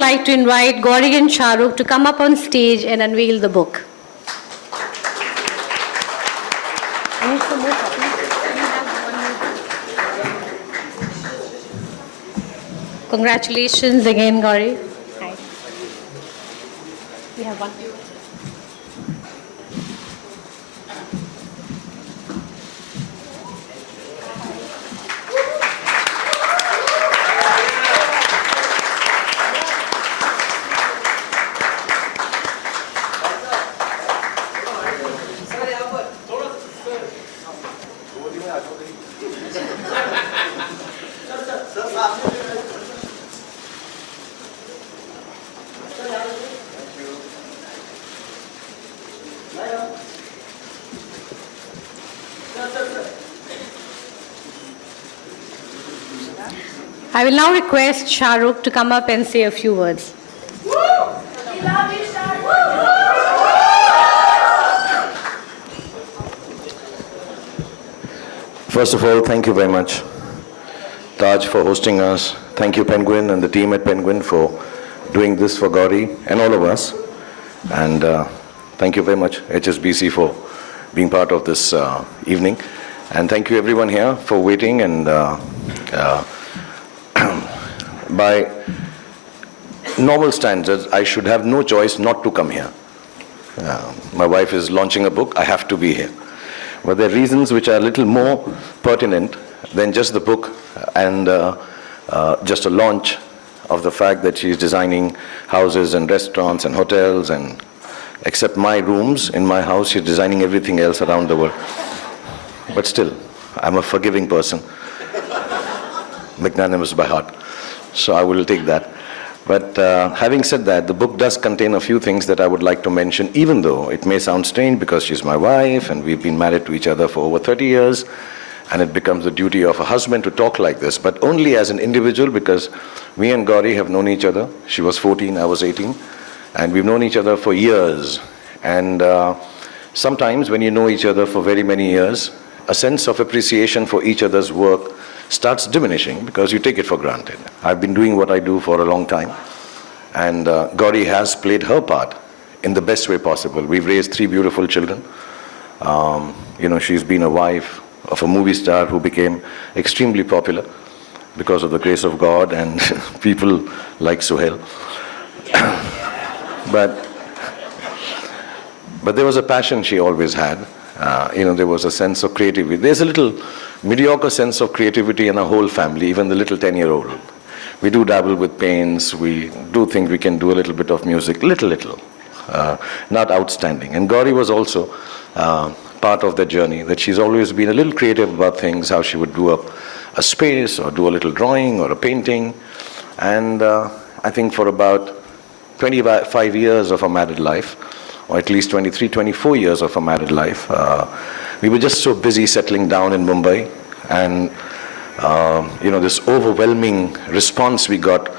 Like to invite Gauri and Shahrukh to come up on stage and unveil the book. I need some more copies. You have one more. Congratulations again, Gauri. Hi. You have one. I will now request Shahrukh to come up and say a few words. First of all, thank you very much, Taj, for hosting us. Thank you, Penguin, and the team at Penguin for doing this for Gauri and all of us. And thank you very much, HSBC, for being part of this evening. And thank you, everyone here, for waiting. And by normal standards, I should have no choice not to come here. My wife is launching a book. I have to be here. But there are reasons which are a little more pertinent than just the book and just a launch of the fact that she's designing houses and restaurants and hotels, and except my rooms in my house, she's designing everything else around the world. But still, I'm a forgiving person, magnanimous by heart, so I will take that. But having said that, the book does contain a few things that I would like to mention, even though it may sound strange because she's my wife and we've been married to each other for over 30 years, and it becomes the duty of a husband to talk like this, but only as an individual, because me and Gauri have known each other. She was 14, I was 18, and we've known each other for years. And sometimes when you know each other for very many years, a sense of appreciation for each other's work starts diminishing because you take it for granted. I've been doing what I do for a long time, and Gauri has played her part in the best way possible. We've raised 3 beautiful children. She's been a wife of a movie star who became extremely popular because of the grace of God and people like Suhail. But there was a passion she always had. There was a sense of creativity. There's a little mediocre sense of creativity in our whole family, even the little 10-year-old. We do dabble with paints. We do think we can do a little bit of music, little, not outstanding. And Gauri was also part of the journey, that she's always been a little creative about things, how she would do a space or do a little drawing or a painting. And I think for about 25 years of her married life, or at least 23, 24 years of her married life, we were just so busy settling down in Mumbai, and this overwhelming response we got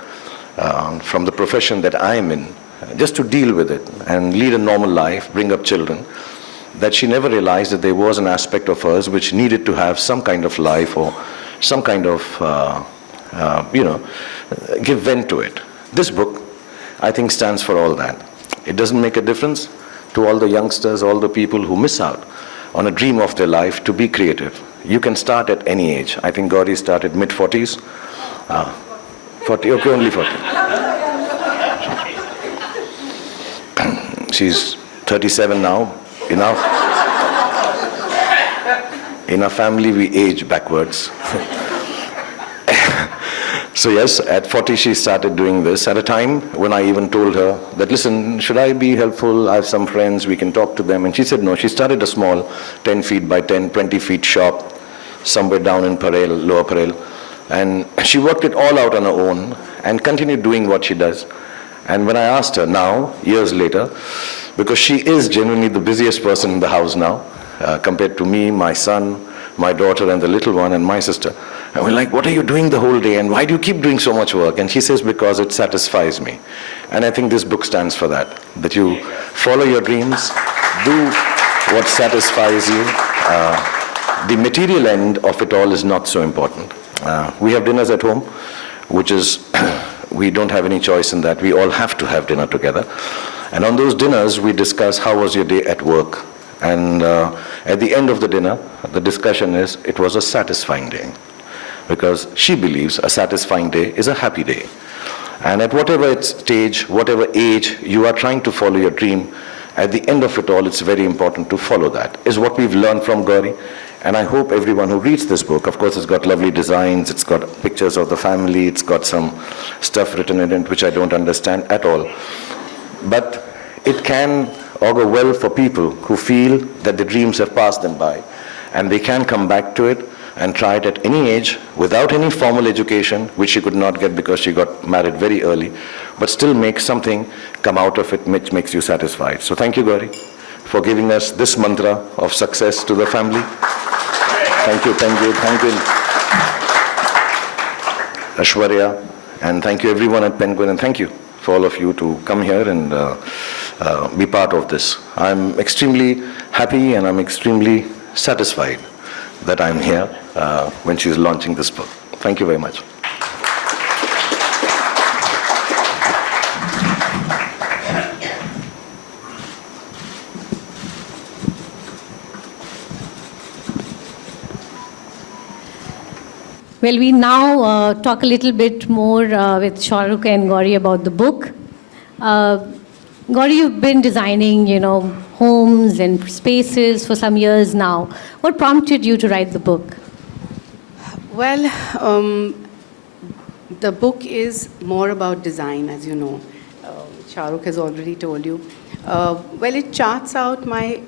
from the profession that I am in, just to deal with it and lead a normal life, bring up children, that she never realized that there was an aspect of hers which needed to have some kind of life or some kind of, give vent to it. This book, I think, stands for all that. It doesn't make a difference to all the youngsters, all the people who miss out on a dream of their life to be creative. You can start at any age. I think Gauri started mid-40s. 40, okay, only 40. She's 37 now. In our family, we age backwards. So yes, at 40 she started doing this, at a time when I even told her that, listen, should I be helpful? I have some friends, we can talk to them. And she said no. She started a small 10 feet by 10, 20 feet shop somewhere down in Parel, Lower Parel. And she worked it all out on her own and continued doing what she does. And when I asked her now, years later, because she is genuinely the busiest person in the house now, compared to me, my son, my daughter, and the little one, and my sister. And we're like, what are you doing the whole day? And why do you keep doing so much work? And she says, because it satisfies me. And I think this book stands for that you follow your dreams, do what satisfies you. The material end of it all is not so important. We have dinners at home, which We don't have any choice in that. We all have to have dinner together. And on those dinners, we discuss how was your day at work. And at the end of the dinner, the discussion is, it was a satisfying day. Because she believes a satisfying day is a happy day. And at whatever stage, whatever age you are trying to follow your dream, at the end of it all, it's very important to follow that, is what we've learned from Gauri. And I hope everyone who reads this book, of course it's got lovely designs, it's got pictures of the family, it's got some stuff written in it which I don't understand at all. But it can augur well for people who feel that the dreams have passed them by, and they can come back to it and try it at any age without any formal education, which she could not get because she got married very early, but still make something come out of it which makes you satisfied. So thank you, Gauri, for giving us this mantra of success to the family. Thank you, thank you, thank you, Ashwarya, and thank you everyone at Penguin, and thank you for all of you to come here and be part of this. I'm extremely happy and I'm extremely satisfied that I'm here when she's launching this book. Thank you very much. Well, we now talk a little bit more with Shahrukh and Gauri about the book. Gauri, you've been designing, homes and spaces for some years now. What prompted you to write the book? Well, the book is more about design, as you know. Shahrukh has already told you. Well, it charts out my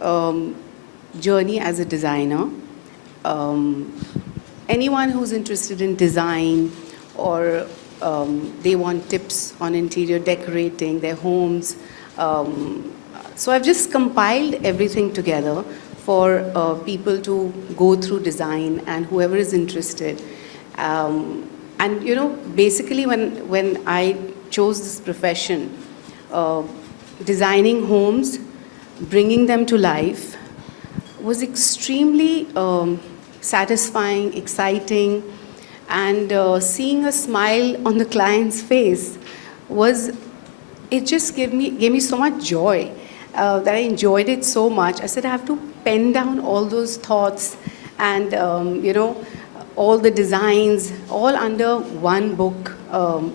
journey as a designer. Anyone who's interested in design or they want tips on interior decorating their homes. So I've just compiled everything together for people to go through design and whoever is interested. And basically when I chose this profession, designing homes, bringing them to life was extremely satisfying, exciting, and seeing a smile on the client's face it just gave me so much joy that I enjoyed it so much. I said I have to pen down all those thoughts and all the designs all under one book. So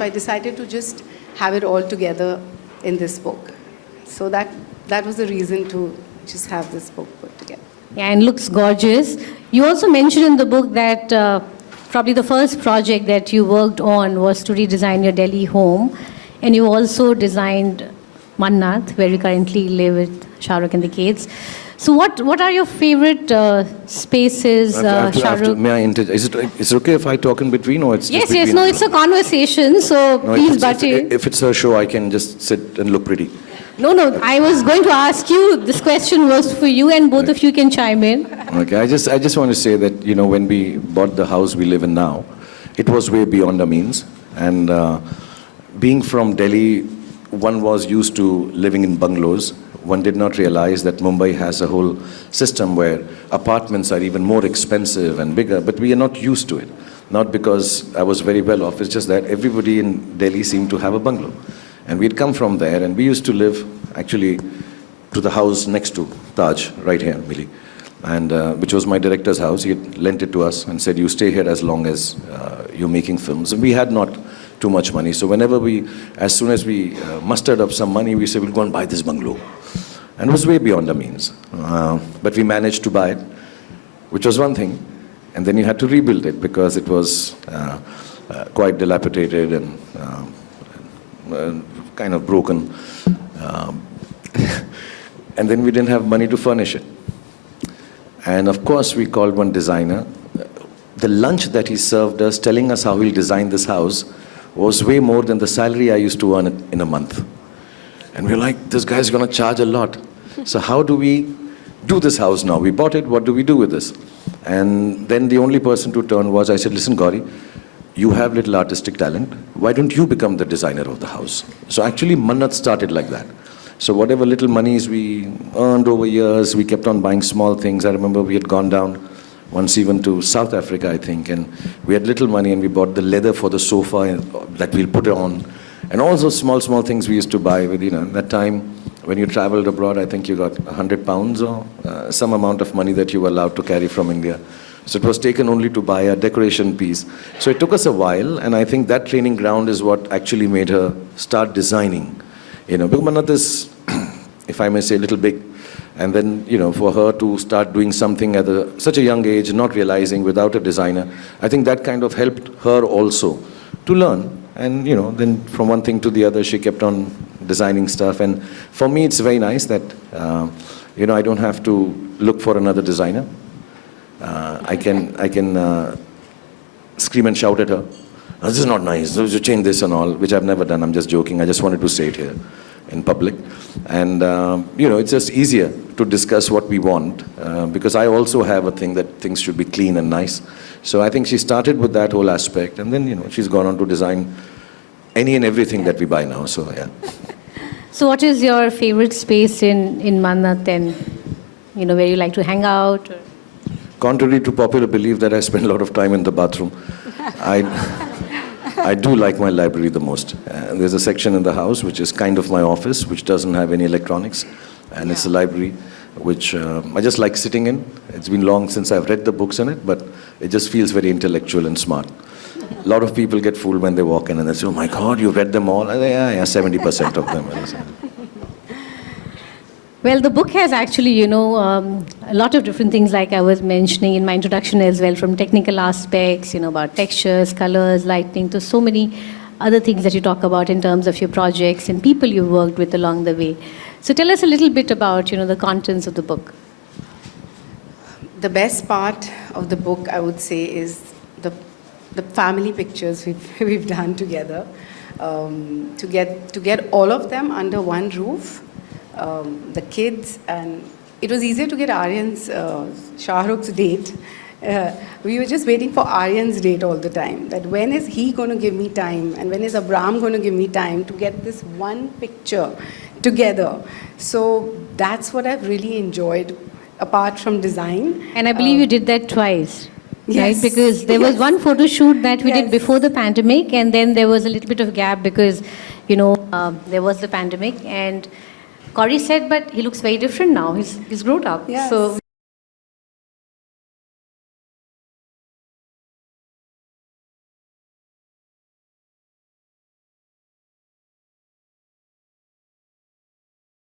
I decided to just have it all together in this book. So that was the reason to just have this book put together. Yeah, and looks gorgeous. You also mentioned in the book that probably the first project that you worked on was to redesign your Delhi home. And you also designed Mannat, where we currently live with Shahrukh and the kids. So what are your favorite spaces, Shahrukh? May I interject? Is it okay if I talk in between, or it's just Yes, no, it's a conversation, so no, please butt in. If it's a show, I can just sit and look pretty. No, I was going to ask you, this question was for you, and both of you can chime in. Okay, I just want to say that, when we bought the house we live in now, it was way beyond our means. And being from Delhi, one was used to living in bungalows. One did not realize that Mumbai has a whole system where apartments are even more expensive and bigger, but we are not used to it. Not because I was very well off, it's just that everybody in Delhi seemed to have a bungalow. And we'd come from there, and we used to live actually to the house next to Taj, right here, Mili, and which was my director's house. He had lent it to us and said, you stay here as long as you're making films. And we had not too much money. So as soon as we mustered up some money, we said, we'll go and buy this bungalow. And it was way beyond our means. But we managed to buy it, which was one thing. And then you had to rebuild it because it was quite dilapidated and kind of broken. And then we didn't have money to furnish it. And of course, we called one designer. The lunch that he served us, telling us how he'll design this house, was way more than the salary I used to earn in a month. And we're like, this guy's gonna charge a lot. So how do we do this house now? We bought it, what do we do with this? And then the only person to turn was, I said, listen, Gauri, you have little artistic talent. Why don't you become the designer of the house? So actually, Mannat started like that. So whatever little monies we earned over years, we kept on buying small things. I remember we had gone down once even to South Africa, I think. And we had little money and we bought the leather for the sofa that we'll put it on. And all those small, small things we used to buy with, at that time, when you traveled abroad, I think you got £100 or some amount of money that you were allowed to carry from India. So it was taken only to buy a decoration piece. So it took us a while, and I think that training ground is what actually made her start designing. Because Mannat is, if I may say, a little big. And then, for her to start doing something at such a young age, not realizing without a designer, I think that kind of helped her also to learn. And, then from one thing to the other, she kept on designing stuff. And for me, it's very nice that, I don't have to look for another designer. I can scream and shout at her, "Oh, this is not nice, you change this and all," which I've never done. I'm just joking. I just wanted to say it here in public. And, it's just easier to discuss what we want, because I also have a thing that things should be clean and nice. So I think she started with that whole aspect, and then, she's gone on to design any and everything that we buy now, so yeah. So what is your favorite space in Mannat, and, where you like to hang out? Or? Contrary to popular belief that I spend a lot of time in the bathroom, I do like my library the most. There's a section in the house which is kind of my office, which doesn't have any electronics, and it's a library which I just like sitting in. It's been long since I've read the books in it, but it just feels very intellectual and smart. A lot of people get fooled when they walk in and they say, "Oh my God, you read them all?" I say, yeah, 70% of them. Well, the book has actually, a lot of different things, like I was mentioning in my introduction as well, from technical aspects, about textures, colors, lighting, to so many other things that you talk about in terms of your projects and people you worked with along the way. So tell us a little bit about, the contents of the book. The best part of the book, I would say, is the family pictures we've done together. To get all of them under one roof. The kids, and it was easier to get Aryan's, Shah Rukh's date. We were just waiting for Aryan's date all the time, that when is he going to give me time, and when is Abram going to give me time to get this one picture together. So that's what I've really enjoyed, apart from design. And I believe you did that twice. Yes. Right, because there was one photo shoot that we Yes. did before the pandemic, and then there was a little bit of gap because, there was the pandemic. And Gauri said, "But he looks very different now. He's grown up." Yes. So